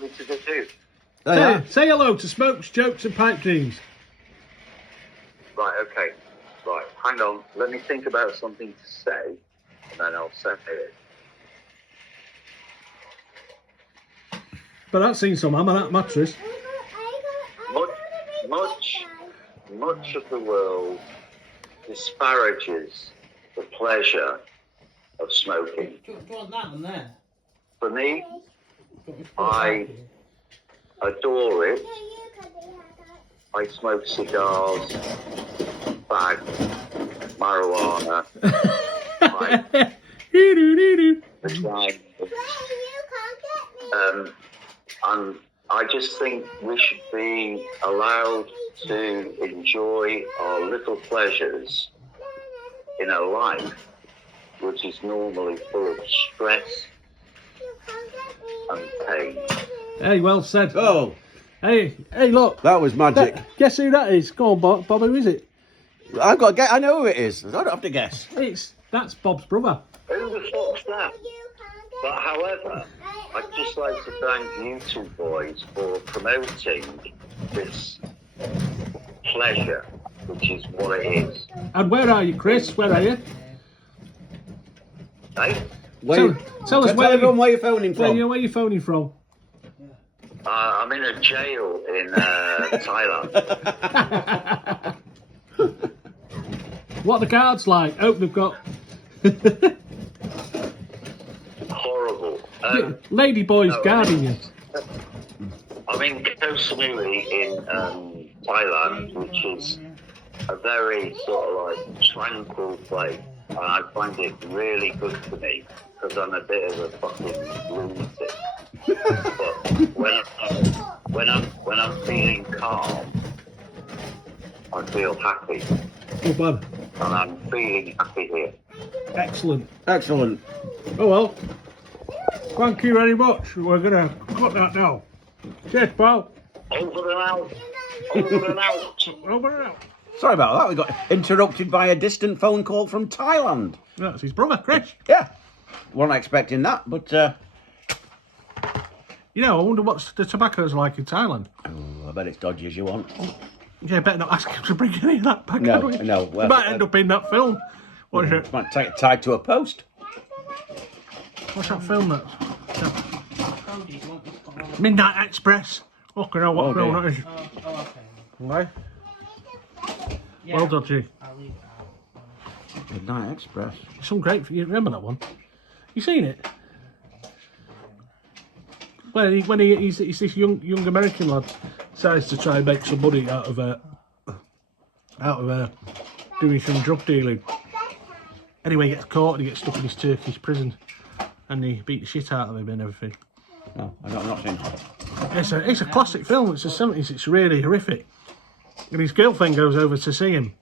want me to do? Say hello to Smokes, Jokes and Pipe Dreams. Right, okay. Right, hang on. Let me think about something to say, and then I'll say it. But I've seen some ham on that mattress. Much of the world disparages the pleasure of smoking. Do you want that one there? For me, I adore it. I smoke cigars, fag, marijuana, and I just think we should be allowed to enjoy our little pleasures in a life which is normally full of stress and pain. Hey, well said. Oh, Hey, look. that was magic. Guess who that is? Go on, Bob. Bob, who is it? I've got to guess. I know who it is. I don't have to guess. That's Bob's brother. Who the fuck's that? But however, I'd just like to thank you two boys for promoting this pleasure, which is what it is. And where are you, Chris? Where are you? Hey? Tell us where you're phoning from. Where you phoning from? I'm in a jail in Thailand. What are the guards like? Oh, they've got Horrible. lady boys guarding you. I'm in Koh Samui in Thailand, which is a very sort of like tranquil place, and I find it really good for me because I'm a bit of a fucking lunatic. But when I'm feeling calm, I feel happy, Oh, Bob. and I'm feeling happy here. Excellent. Excellent. Oh, well. Thank you very much. We're going to cut that now. Cheers, pal. Over and out. Over and out. Over and out. Sorry about that. We got interrupted by a distant phone call from Thailand. That's his brother, Chris. Yeah. Wasn't expecting that, but You know, I wonder what the tobacco's like in Thailand. oh, I bet it's dodgy as you want. Yeah, better not ask him to bring any of that back. No, had we? no, well, You might end up in that film. What is it? Might take it tied to a post. What's that film that's? Midnight Express. Fucking hell, what Oh, film dear. that is. Oh, okay. Right. Yeah, Well dodgy. I'll leave it out. Midnight Express. Some great. You remember that one? You seen it? When he's this young American lad decides to try and make some money out of doing some drug dealing. Anyway, he gets caught and he gets stuck in his Turkish prison, and they beat the shit out of him and everything. No, I've not seen it. It's a classic film. It's the 70s. It's really horrific. And his girlfriend goes over to see him,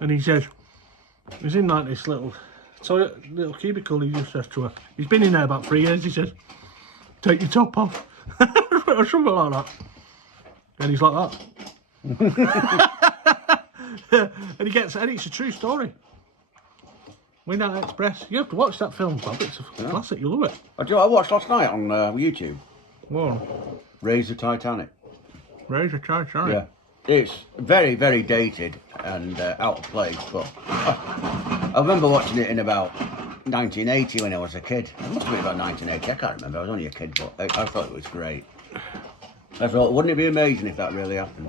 and he says he's in like this little toilet, little cubicle. He just says to her, he's been in there about 3 years. He says, "Take your top off," or something like that. And he's like that. And it's a true story. Midnight Express. You have to watch that film, Bob. It's a classic. You'll love it. Do you know what I watched last night on YouTube? Whoa. Raise the Titanic. Raise a charge, sorry. Yeah. It's very, very dated and out of place, but I remember watching it in about 1980 when I was a kid. It must have been about 1980, I can't remember, I was only a kid, but I thought it was great. I thought, wouldn't it be amazing if that really happened?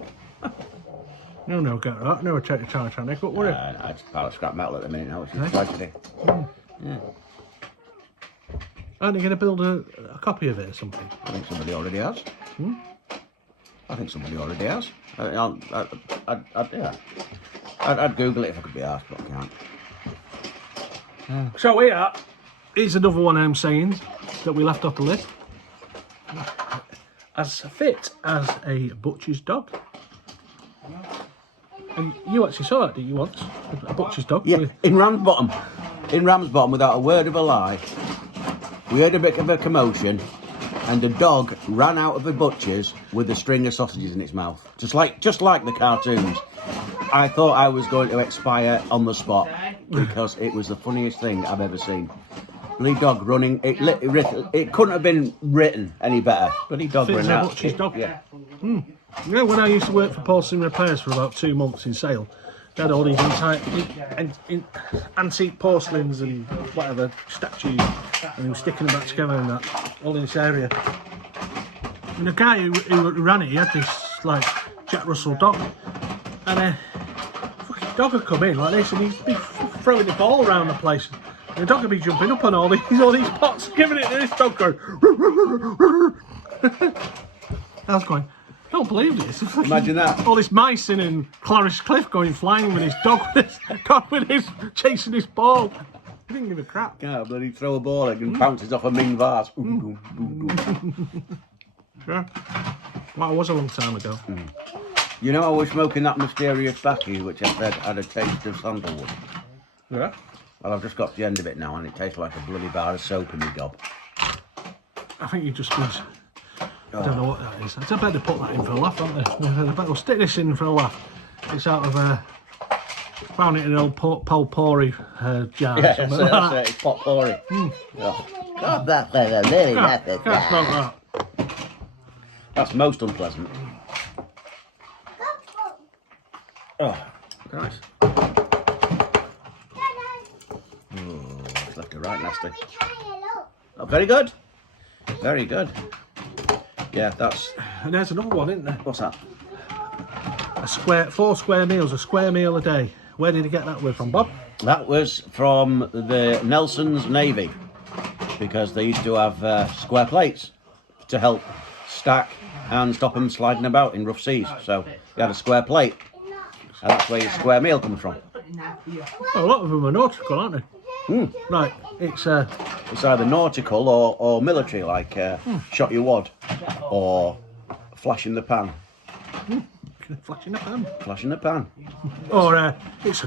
No, get that. Never take the Titanic, but would it? It's a pile of scrap metal at the minute now, which is a tragedy. Yeah. Aren't they going to build a copy of it or something? I think somebody already has. I think somebody already has. I'd Google it if I could be asked, but I can't. So here's another one of them sayings that we left off the list. As fit as a butcher's dog. And you actually saw that, didn't you, once? A butcher's dog? Yeah, in Ramsbottom, without a word of a lie, we heard a bit of a commotion, and a dog ran out of the butcher's with a string of sausages in its mouth, just like the cartoons. I thought I was going to expire on the spot because it was the funniest thing I've ever seen. Bloody dog running. It couldn't have been written any better. Bloody dog Fits running how out. much his dog. Yeah. You know, when I used to work for Paulson Repairs for about 2 months in Sale, they had all these antique porcelains and whatever statues, and he was sticking them back together in that, all in this area. And the guy who ran it, he had this like Jack Russell dog, and fucking dog would come in like this, and he'd be throwing the ball around the place. And the dog would be jumping up on all these pots, giving it to this dog going. I was going, I don't believe this. Imagine that. All this mice in Clarice Cliff going flying with his dog with his chasing his ball. He didn't give a crap. Yeah, bloody throw a ball and bounces off a Ming vase. Yeah. Well, it was a long time ago. You know, I was smoking that mysterious baccy, which I said had a taste of sandalwood. Yeah. Well, I've just got to the end of it now, and it tastes like a bloody bar of soap in my gob. I think you just use. I don't know what that is. I better put that in for a laugh, aren't they? We'll stick this in for a laugh. It's out of found it in an old potpourri jar. Yeah, Something that's like that. it. It's potpourri. Oh, Can't smoke that. That's most unpleasant. Oh, Nice. it's left to right nasty. Oh, very good. Very good. Yeah, that's... And there's another one, isn't there? What's that? 4 square meals, a square meal a day. Where did he get that with from, Bob? That was from the Nelson's Navy, because they used to have square plates to help stack and stop them sliding about in rough seas. So you had a square plate, and that's where your square meal comes from. Oh, a lot of them are nautical, aren't they? Right, it's It's either nautical or military, like shot your wad or flash in the pan. flash in the pan. Flash in the pan. Or it's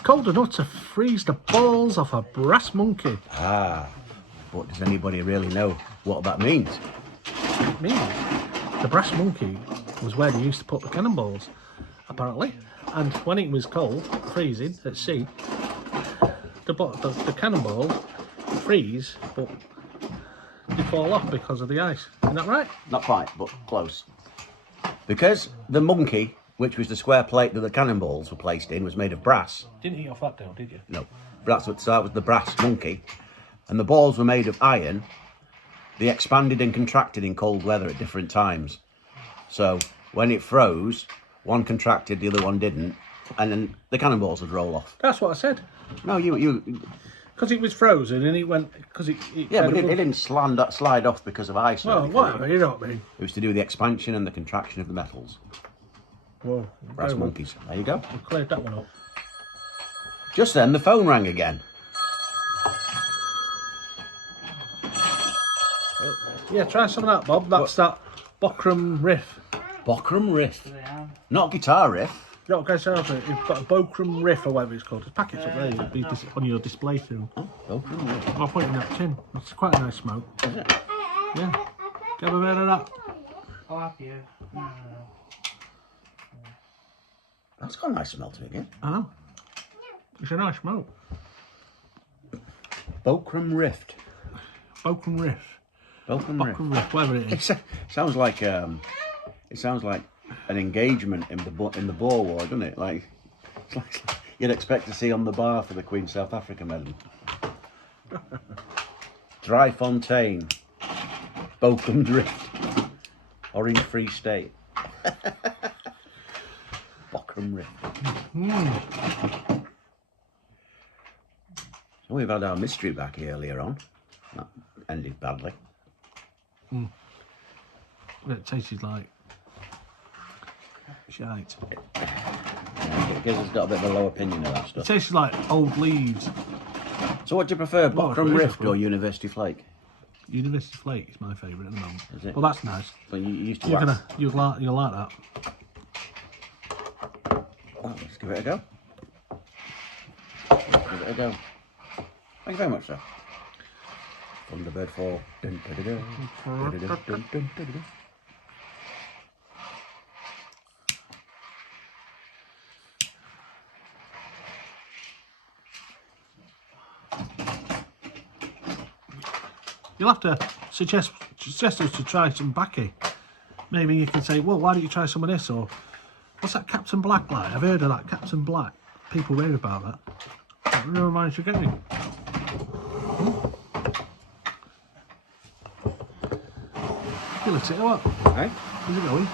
cold enough to freeze the balls off a brass monkey. Ah, but does anybody really know what that means? It means the brass monkey was where they used to put the cannonballs, apparently. And when it was cold, freezing at sea, the cannonballs freeze, but they fall off because of the ice. Isn't that right? Not quite, but close. Because the monkey, which was the square plate that the cannonballs were placed in, was made of brass. Didn't eat off that down, did you? No, so that was the brass monkey. And the balls were made of iron. They expanded and contracted in cold weather at different times. So when it froze, one contracted, the other one didn't, and then the cannonballs would roll off. That's what I said. No, you. Because it was frozen and it went. Because it Yeah, but it didn't slide off because of ice. or Well, anything. whatever, you know what I mean. It was to do with the expansion and the contraction of the metals. Well, Brass very well. monkeys. There you go. We cleared that one up. Just then, the phone rang again. Yeah, try some of that, Bob. That's that Bokrum riff. Bokrum riff. Not guitar riff. No, okay, so you've got a Bokrum riff or whatever it's called. There's packets up there. It'll be on your display soon. Bokrum riff. I'll put it in that tin. It's quite a nice smoke. Is it? Yeah. Have a bit of that. I'll have you. No. That's got a nice smell to it again. I know. It's a nice smoke. Bokrum riff. Bokrum riff. Bokrum riff. Bokrum riff, whatever it is. It sounds like an engagement in the Boer War, doesn't it? Like, it's like you'd expect to see on the bar for the Queen South Africa medal. Dry Fontaine, Bokum Drift, Orange Free State, Bokrum Rift. So we've had our mystery back earlier on. That ended badly. It tasted like shite. Because it's got a bit of a low opinion of that It stuff. tasted like old leaves. So what do you prefer, Well, Bokrum it's Rift beautiful. or University Flake? University Flake is my favourite at the moment. Is it? Well, that's nice. But you used to You'll ask. like that. Oh, let's give it a go. Give it a go. Thank you very much, sir. Thunderbird 4. Dun, dun, dun, dun. Dun, dun, dun, dun, dun, dun, dun. You'll have to suggest us to try some baccy. Maybe you can say, well, why don't you try some of this? Or what's that Captain Black like? I've heard of that Captain Black. People rave about that. I don't know managed to get any. Feel it or what? Hey? How's it going?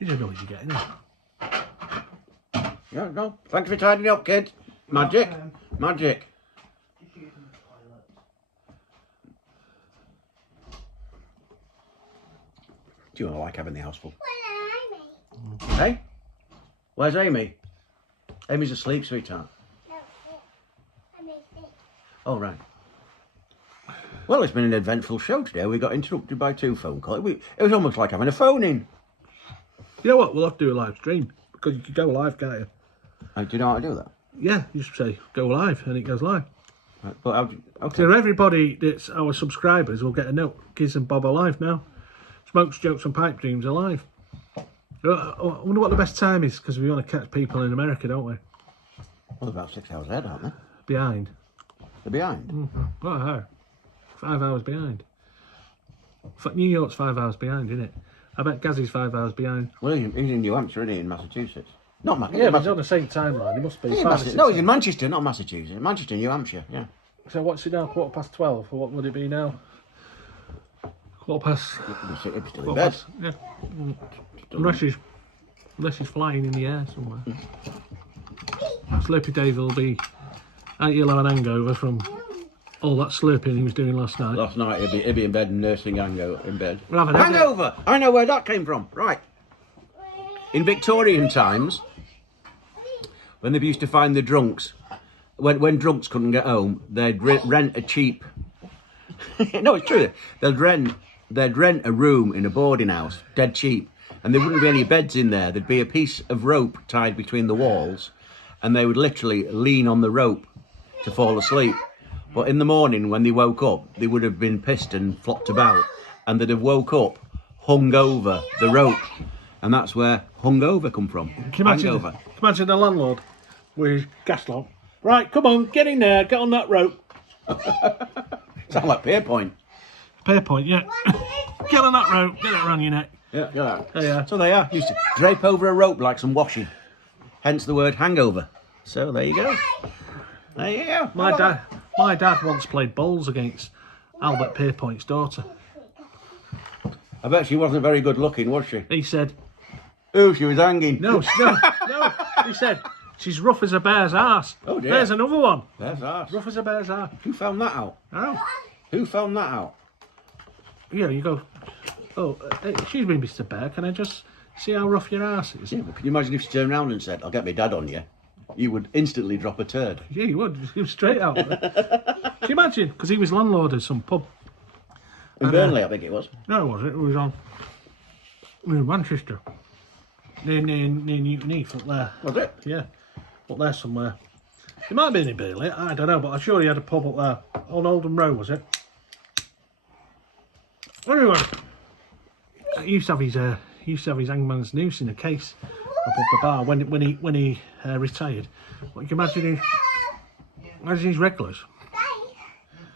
You don't know what you're getting, eh? Yeah, no. Thanks for tidying up, kids. Magic. Magic. Just using the toilet. Do you like having the house full? Hey? Where's Amy? Amy's asleep, sweetheart. Oh, right. Well, it's been an eventful show today. We got interrupted by 2 phone calls. It was almost like having a phone in. You know what? We'll have to do a live stream because you can go live, can't you? Do you know how to do that? Yeah, you just say go live and it goes live. Right, but okay. So everybody that's our subscribers will get a note. Kids and Bob are live now. Smokes, Jokes and Pipe Dreams are live. I wonder what the best time is because we want to catch people in America, don't we? Well, about 6 hours ahead, aren't they? Behind. They're behind. Oh, 5 hours behind. New York's 5 hours behind, isn't it? I bet Gazzy's 5 hours behind. Well, he's in New Hampshire, isn't he, in Massachusetts? Not Yeah, but he's Massachusetts. on the same timeline. He must be. No, he's in Manchester, not Massachusetts. Manchester, New Hampshire, yeah. So what's it now? 12:15? Or what would it be now? 12:15. He's still in Quarter bed. past, yeah. Unless he's flying in the air somewhere. Slurpy Dave will be. He'll have an hangover from all that slurping he was doing last night. Last night he'd be in bed and nursing hangover in bed. We'll have an headache. Hangover! I know where that came from. Right. In Victorian times, when they used to find the drunks, when drunks couldn't get home, they'd rent a cheap. No, it's true. They'd rent a room in a boarding house, dead cheap, and there wouldn't be any beds in there. There'd be a piece of rope tied between the walls, and they would literally lean on the rope to fall asleep. But in the morning, when they woke up, they would have been pissed and flopped about, and they'd have woke up hung over the rope, and that's where hungover come from. Can you imagine the landlord with his gas lamp? Right, come on, get in there, get on that rope. Sound like Pierpoint. Pierpoint, yeah. Get on that rope, get it around your neck. Yeah, yeah. Yeah. So they are. Used to drape over a rope like some washing. Hence the word hangover. So there you go. There you go. My dad once played bowls against Albert Pierpoint's daughter. I bet she wasn't very good looking, was she? He said, Oh, she was hanging. no. He said, she's rough as a bear's arse. Oh, dear. There's another one. There's ours. Rough as a bear's arse. Who found that out? Oh. Who found that out? Yeah, you go, excuse me, Mr. Bear, can I just see how rough your arse is? Yeah, but can you imagine if she turned around and said, I'll get my dad on you? You would instantly drop a turd. Yeah, you would. He was straight out. Can you imagine? Because he was landlord of some pub. In Burnley, I think it was. No, it wasn't. It was on in Manchester. Near Newton Heath, up there. Was it? Yeah, up there somewhere. It might have been in Burnley, I don't know, but I'm sure he had a pub up there. On Oldham Road, was it? Anyway, he used to have his hangman's noose in a case above the bar when he retired. What you can imagine his regulars.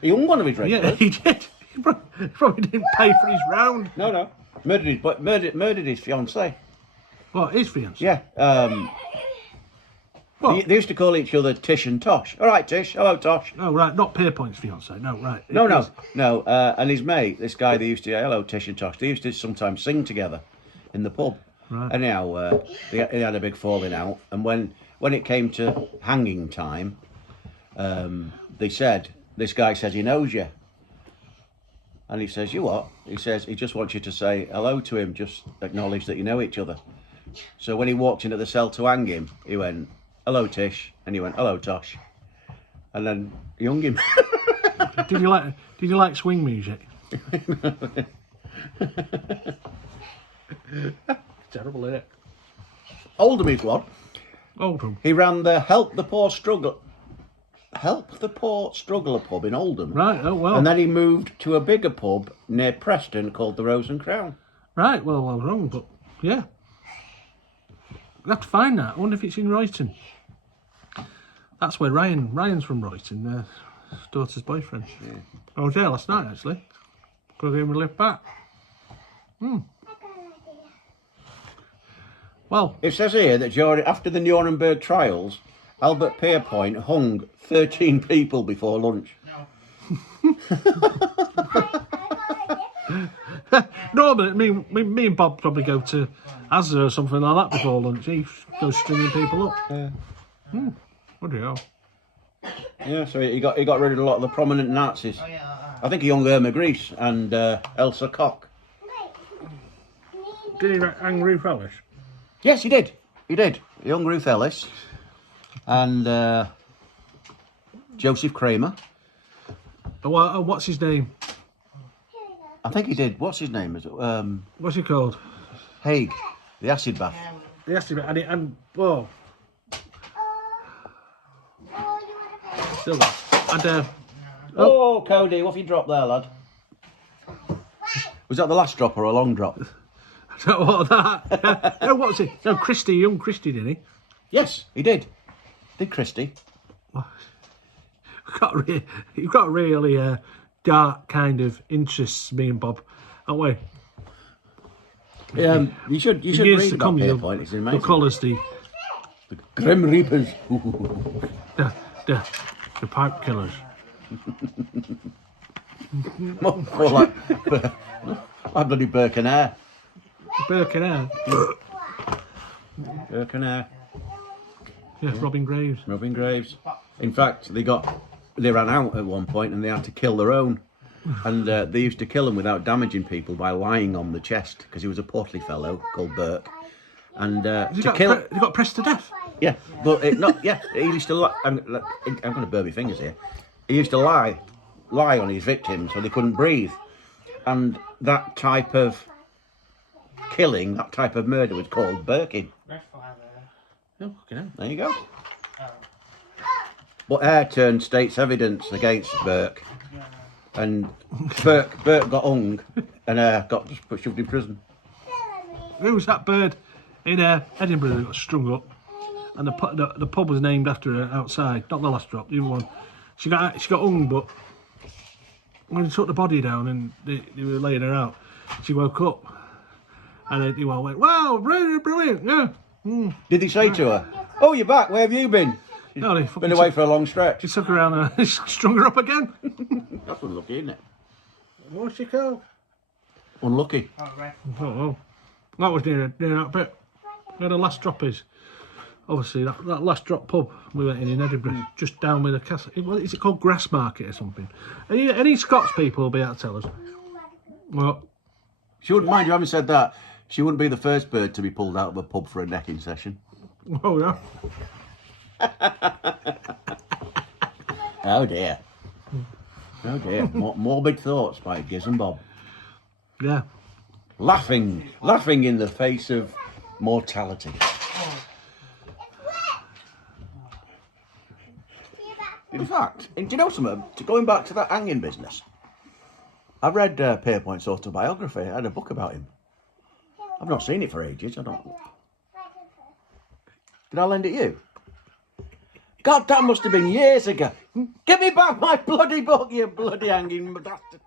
He hung one of his regulars. Yeah, he did. He probably didn't pay for his round. No. Murdered his fiancée. What, his fiance? Yeah. What? They used to call each other Tish and Tosh. All right, Tish. Hello, Tosh. No, right, not Pierpoint's fiance. No, right. No. And his mate, this guy, they used to, hello, Tish and Tosh. They used to sometimes sing together in the pub. Right. Anyhow, they had a big falling out. And when it came to hanging time, this guy says he knows you. And he says, you what? He says, he just wants you to say hello to him, just acknowledge that you know each other. So when he walked into the cell to hang him, he went, hello, Tish. And he went, hello, Tosh. And then he hung him. Did you like swing music? Terrible, isn't it? Oldham is one. Oldham. He ran the Help the Poor Struggler pub in Oldham. Right, oh well. And then he moved to a bigger pub near Preston called the Rose and Crown. Right, well, I was wrong, but yeah. We'll have to find that. I wonder if it's in Royston. That's where Ryan's from Royton, his daughter's boyfriend. Yeah. I was there last night, actually. Could give him a lift back. Well, It says here that after the Nuremberg trials, Albert Pierpoint hung 13 people before lunch. normally, me and Bob probably go to Asda or something like that before lunch. He goes stringing people up. Yeah. What do you know? Yeah, so he got rid of a lot of the prominent Nazis. Oh, yeah. I think he hung Irma Grease and Elsa Koch. Did he hang Ruth Ellis? Yes, he did. He did. He hung Ruth Ellis and Joseph Kramer. What's his name? I think he did. What's his name? What's he called? Haig, the acid bath. The estimate, whoa. Still there. And, Oh, Cody, what have you dropped there, lad? Was that the last drop or a long drop? I don't know what that. No, what was it? No, young Christie, didn't he? Yes, he did. Did Christie? You've got really dark kind of interests, me and Bob, aren't we? You should Years read to about come, Pierpoint. It's they'll amazing. call us the Grim Reapers. the pipe killers. More like bloody Birkenhair. Birkenhair. Birkenhair. Yeah, Robin Graves. Robin Graves. In fact, they ran out at one point and they had to kill their own. And they used to kill them without damaging people by lying on the chest because he was a portly fellow called Burke. And He to kill, got pressed to death. yeah, but he used to. I'm going to burn my fingers here. He used to lie on his victims so they couldn't breathe, and that type of killing, that type of murder, was called Burking. Red flag there. Oh, fucking hell. There you go. Oh. But Eyre turned state's evidence against Burke, and Burke got hung and got shoved in prison. Who was that bird in Edinburgh that got strung up? And the pub was named after her outside. Not the last drop, the other one. She got hung, but when they took the body down and they were laying her out, she woke up. And they all went, wow, brilliant, yeah. Did he say to her, "Oh, you're back? Where have you been?" No, they Been fucking away for a long stretch. She took her around and strung her up again. That's unlucky, isn't it? What's she called? Unlucky. Oh, red. Oh. That was near that bit. Where the last drop is. Obviously, that last drop pub we went in Edinburgh, just down with the castle. Is it called Grass Market or something? Any Scots people will be able to tell us. Well, She wouldn't mind you having said that. She wouldn't be the first bird to be pulled out of a pub for a necking session. oh yeah. Oh dear. Oh dear. Morbid thoughts by Giz and Bob. Yeah. Laughing in the face of mortality. In fact, do you know something? Going back to that hanging business, I read Pierpoint's autobiography. I had a book about him. I've not seen it for ages. I don't. Did I lend it you? God, that must have been years ago. Give me back my bloody book, you bloody hanging bastard.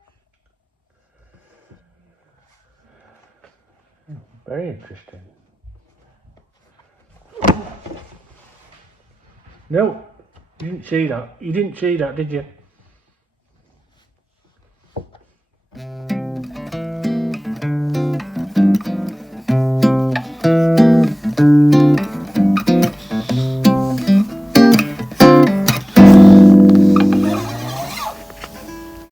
Very interesting. No, you didn't see that. You didn't see that, did you?